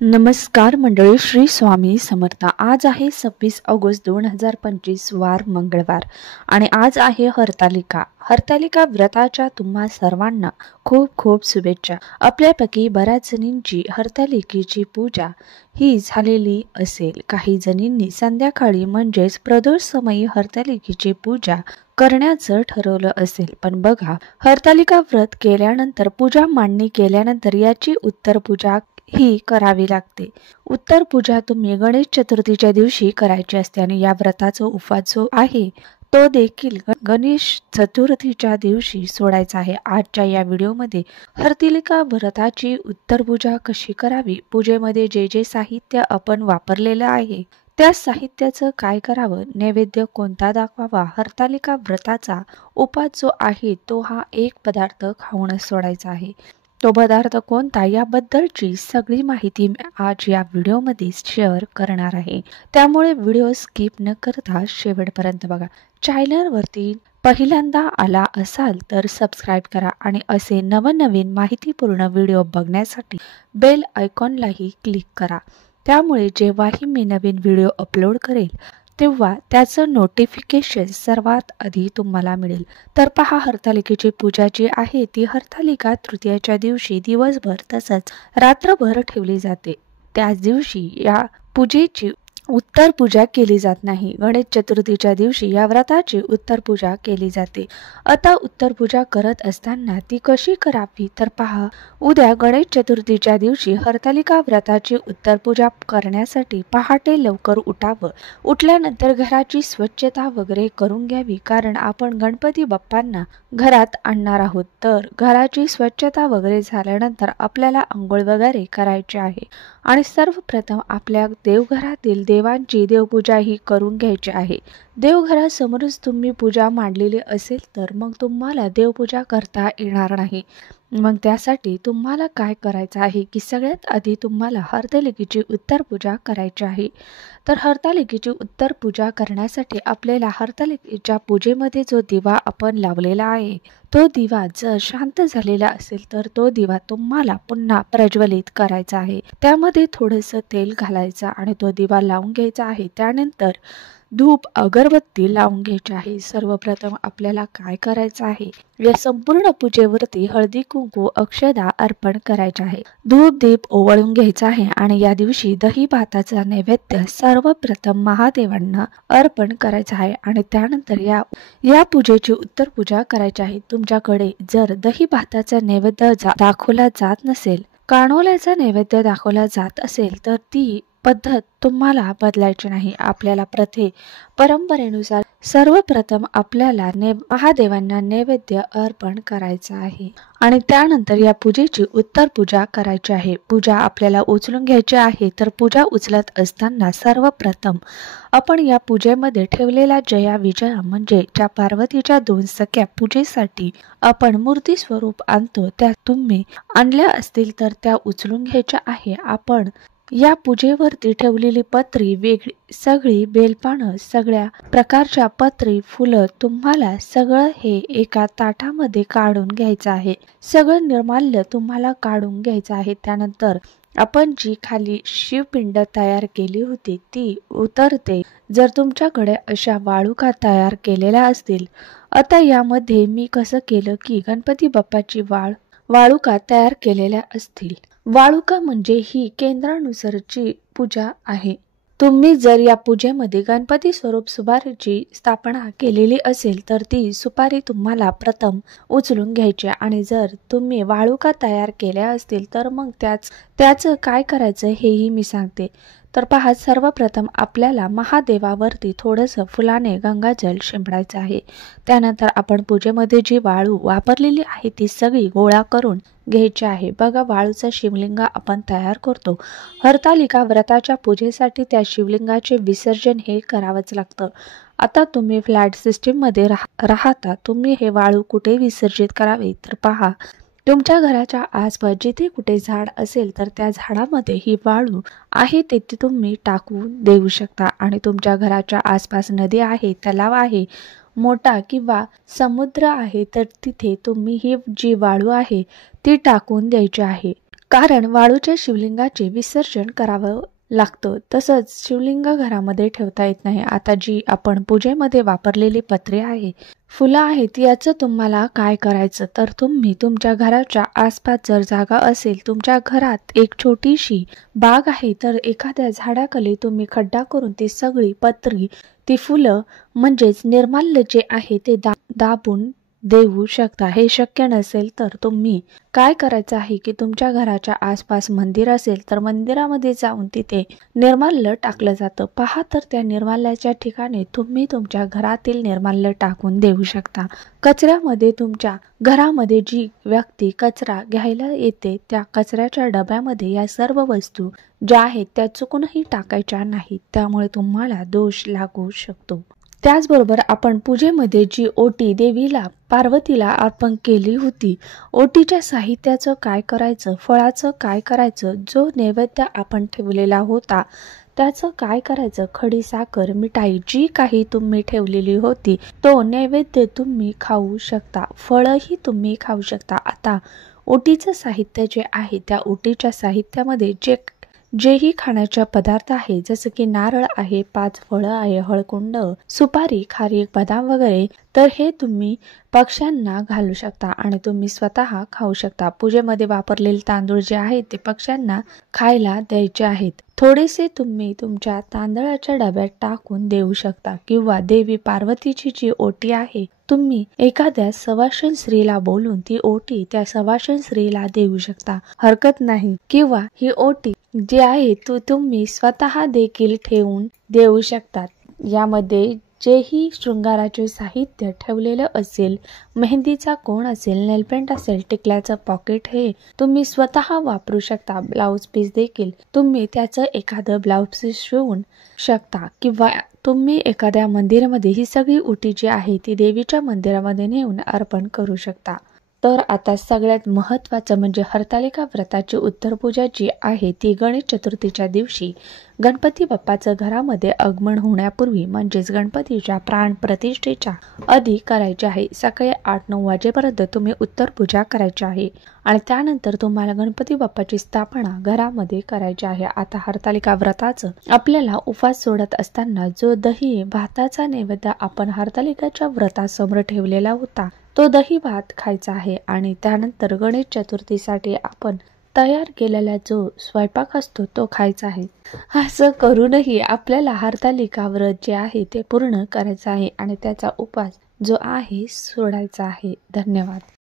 नमस्कार मंडळी, श्री स्वामी समर्थ। आज आहे 26 ऑगस्ट 2025 वार मंगळवार आणि आज आहे हरतालिका। हरतालिका व्रताच्या तुम्हा सर्वांना खूप खूप शुभेच्छा। आपल्यापैकी बऱ्याच जणींची हरतालिकेची पूजा ही झालेली असेल। काही जणींनी संध्याकाळी म्हणजेच प्रदोष समयी हरतालिकेची पूजा करण्याचं ठरवलं असेल। पण बघा, हरतालिका व्रत केल्यानंतर, पूजा मांडणी केल्यानंतर याची उत्तर पूजा ही करावी लागते। उत्तर पूजा तुम्ही गणेश चतुर्थीच्या दिवशी करायची असते आणि या व्रताचा उपवास जो आहे तो देखील गणेश चतुर्थीच्या दिवशी सोडायचा आहे। आजच्या या व्हिडिओमध्ये हरतालिका व्रताची उत्तर पूजा कशी करावी, पूजेमध्ये जे जे साहित्य आपण वापरलेलं आहे त्या साहित्याचं काय करावं, नैवेद्य कोणता दाखवावा, हरतालिका व्रताचा उपास जो आहे तो हा एक पदार्थ खाऊनच सोडायचा आहे। तो पदार्थ कोणता याबद्दलची सगळी माहिती मी आज या व्हिडिओमध्ये शेअर करणार आहे। त्यामुळे व्हिडिओ स्किप न करता शेवटपर्यंत बघा। चॅनलवरती पहिल्यांदा आला असाल तर सबस्क्राइब करा आणि असे नवनवीन माहितीपूर्ण व्हिडिओ बघण्यासाठी बेल आयकॉनलाही क्लिक करा। त्यामुळे जेव्हाही मी नवीन व्हिडिओ अपलोड करेल तेव्हा त्याचं नोटिफिकेशन सर्वात आधी तुम्हाला मिळेल। तर पहा, हरतालिकेची पूजा जी आहे ती हरतालिका तृतीयेच्या दिवशी दिवसभर तसंच रात्रभर ठेवली जाते। त्याच दिवशी या पूजेची उत्तर पूजा केली जात नाही। गणेश चतुर्थीच्या दिवशी या व्रताची उत्तर पूजा केली जाते। आता उत्तर पूजा करत असताना ती कशी करावी तर पहा, उद्या गणेश चतुर्थीच्या दिवशी हरतालिका व्रताची उत्तर पूजा करण्यासाठी पहाटे लवकर उठावं। उठल्यानंतर घराची स्वच्छता वगैरे करून घ्यावी, कारण आपण गणपती बाप्पांना घरात आणणार आहोत। तर घराची स्वच्छता वगैरे झाल्यानंतर आपल्याला आंघोळ वगैरे करायची आहे आणि सर्वप्रथम आपल्या देवघरातील देवांची देवपूजा ही करून घ्यायची आहे। देवघरासमोरच तुम्ही पूजा मांडलेली असेल तर मग तुम्हाला देवपूजा करता येणार नाही। मग त्यासाठी तुम्हाला काय करायचं आहे की सगळ्यात आधी तुम्हाला हरतालिकेची उत्तर पूजा करायची आहे। तर हरतालिकेची उत्तर पूजा करण्यासाठी आपल्याला हरतालिकेच्या पूजेमध्ये जो दिवा आपण लावलेला आहे तो दिवा जर शांत झालेला असेल तर तो दिवा तुम्हाला पुन्हा प्रज्वलित करायचा आहे। त्यामध्ये थोडंसं तेल घालायचं आणि तो दिवा लावून घ्यायचा आहे। त्यानंतर धूप अगरबत्ती लावून घ्यायची आहे। सर्वप्रथम आपल्याला काय करायचं आहे, या संपूर्ण पूजेवरती हळदी कुंकू अक्षदा अर्पण करायचे आहे। धूप दीप ओवाळून घ्यायचा आहे आणि या दिवशी दही भाताचा नैवेद्य सर्वप्रथम महादेवांना अर्पण करायचा आहे आणि त्यानंतर या पूजेची उत्तर पूजा करायची आहे। तुमच्याकडे जर दही भाताचा नैवेद्य दाखवला जात नसेल, कानोल्याचा नैवेद्य दाखवला जात असेल तर ती पद्धत तुम्हाला बदलायची नाही। आपल्याला परंपरेनुसार सर्वप्रथम आपल्याला महादेवांना नैवेद्य अर्पण करायचा आहे आणि त्यानंतर या पूजेची उत्तर पूजा करायची आहे। पूजा आपल्याला उचलून घ्यायची आहे। तर पूजा उचलत असताना सर्वप्रथम आपण या पूजेमध्ये ठेवलेला जया विजया म्हणजे ज्या पार्वतीच्या 2 सख्या पूजेसाठी आपण मूर्ती स्वरूप आणतो त्या तुम्ही आणल्या असतील तर त्या उचलून घ्यायच्या आहे। आपण या पूजेवरती ठेवलेली पत्री वेगळी, सगळी बेलपानं, सगळ्या प्रकारच्या पत्री, फुलं, तुम्हाला सगळं हे एका ताटामध्ये काढून घ्यायचं आहे। सगळं निर्माल्य तुम्हाला काढून घ्यायचं आहे। त्यानंतर आपण जी खाली शिवपिंड तयार केली होती ती उतरते। जर तुमच्याकडे अशा वाळुका तयार केलेल्या असतील, आता यामध्ये मी कसं केलं की गणपती बाप्पाची वाळुका तयार केलेल्या असतील। वाळुका म्हणजे ही केंद्रानुसारची पूजा आहे। तुम्ही जर या पूजेमध्ये गणपती स्वरूप सुपारीची स्थापना केलेली असेल तर ती सुपारी तुम्हाला प्रथम उचलून घ्यायची आणि जर तुम्ही वाळुका तयार केल्या असतील तर मग त्याचं काय करायचं हेही मी सांगते। तर पहा, सर्वप्रथम आपल्याला महादेवावरती थोडंसं फुलाने गंगाजल शिंपडायचं आहे। त्यानंतर आपण पूजेमध्ये जी वाळू वापरलेली आहे ती सगळी गोळा करून घ्यायची आहे। बघा, वाळूचा शिवलिंग आपण तयार करतो। हरतालिका व्रताच्या पूजेसाठी त्या शिवलिंगाचे विसर्जन हे करावंच लागतं। आता तुम्ही फ्लॅट सिस्टीम मध्ये राहता, तुम्ही हे वाळू कुठे विसर्जित करावे तर पहा, तुमच्या घराच्या आसपास जिथे कुठे झाड असेल तर त्या झाडामध्ये ही वाळू आहे तिथे तुम्ही टाकून देऊ शकता आणि तुमच्या घराच्या आसपास नदी आहे, तलाव आहे मोठा किंवा समुद्र आहे तर तिथे तुम्ही ही जी वाळू आहे ती टाकून द्यायची आहे। कारण वाळूच्या शिवलिंगाचे विसर्जन करावं लागतं. तसंच शिवलिंग घरामध्ये ठेवता येत नाही. आता जी आपण पूजेमध्ये वापरलेली पत्रे आहे, फुलं आहेत, याचं तुम्हाला काय करायचं, तर तुम्ही तुमच्या घराच्या आसपास जर जागा असेल, तुमच्या घरात एक छोटीशी बाग आहे, तर एखाद्या झाडाखाली तुम्ही खड्डा करून ती सगळी पत्री, ती फुलं म्हणजेच निर्माल्य जे आहे ते दाबून देऊ शकता. हे शक्य नसेल तर तुम्ही काय करायचं आहे की तुमच्या घराच्या आसपास मंदिर असेल तर मंदिरामध्ये जाऊन तिथे निर्माल्य टाकलं जातं. पहा, तर त्या निर्माल्याच्या ठिकाणी तुम्ही तुमच्या घरातील निर्माल्य टाकून देऊ शकता. कचऱ्यामध्ये तुमच्या घरामध्ये जी व्यक्ती कचरा घ्यायला येते त्या कचऱ्याच्या डब्यामध्ये या सर्व वस्तू ज्या आहेत त्या चुकूनही टाकायच्या नाहीत. त्यामुळे तुम्हाला दोष लागू शकतो. त्याचबरोबर आपण पूजेमध्ये जी ओटी देवीला पार्वतीला अर्पण केली होती, ओटीच्या साहित्याचं काय करायचं, फळाचं काय करायचं, जो नैवेद्य आपण ठेवलेला होता त्याचं काय करायचं, खडी साखर, मिठाई जी काही तुम्ही ठेवलेली होती तो नैवेद्य तुम्ही खाऊ शकता, फळही तुम्ही खाऊ शकता. आता ओटीचं साहित्य जे आहे त्या ओटीच्या साहित्यामध्ये जेही खाण्याचे पदार्थ आहे, जसं की नारळ आहे, 5 फळं आहे, हळकुंड, सुपारी, खारीक, बदाम वगैरे, तर हे तुम्ही पक्ष्यांना घालू शकता आणि तुम्ही स्वतः खाऊ शकता. पूजेमध्ये वापरलेले तांदूळ जे आहेत ते पक्ष्यांना खायला द्यायचे आहेत. थोडेसे तुम्ही तुमच्या तांदळाच्या डब्यात टाकून देऊ शकता किंवा देवी पार्वतीची जी ओटी आहे तुम्ही एखाद्या सवाशण स्त्रीला बोलून ती ओटी त्या सवाशण स्त्रीला देऊ शकता, हरकत नाही. किंवा ही ओटी जी आहे तुम्ही स्वतः देखील ठेवून देऊ शकतात. यामध्ये जेही शृंगाराचे साहित्य ठेवलेलं असेल, मेहंदीचा कोण असेल, नेलपेंट असेल, टिकल्याचं पॉकेट, हे तुम्ही स्वतः वापरू शकता. ब्लाउज पीस देखील तुम्ही त्याचं एखादं ब्लाउज पीस शिवून शकता किंवा तुम्ही एखाद्या मंदिरामध्ये ही सगळी ओटी जी आहे ती देवीच्या मंदिरामध्ये नेऊन अर्पण करू शकता. तर आता सगळ्यात महत्त्वाचं म्हणजे हरतालिका व्रताची उत्तरपूजा जी आहे ती गणेश चतुर्थीच्या दिवशी गणपती बाप्पाचं घरामध्ये आगमन होण्यापूर्वी म्हणजेच गणपतीच्या प्राण प्रतिष्ठेच्या आधी करायचे आहे. सकाळी 8-9 वाजेपर्यंत तुम्ही उत्तरपूजा करायची आहे आणि त्यानंतर तुम्हाला गणपती बाप्पाची स्थापना घरामध्ये करायची आहे. आता हरतालिका व्रताचं आपल्याला उपवास सोडत असताना जो दही भाताचा नैवेद्य आपण हरतालिकाच्या व्रतासमोर ठेवलेला होता तो दही भात खायचा आहे आणि त्यानंतर गणेश चतुर्थीसाठी आपण तयार केलेला जो स्वयंपाक असतो तो खायचा आहे. असं करूनही आपल्याला हरतालिका व्रत जे आहे ते पूर्ण करायचं आहे आणि त्याचा उपवास जो आहे सोडायचा आहे. धन्यवाद.